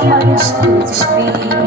আমার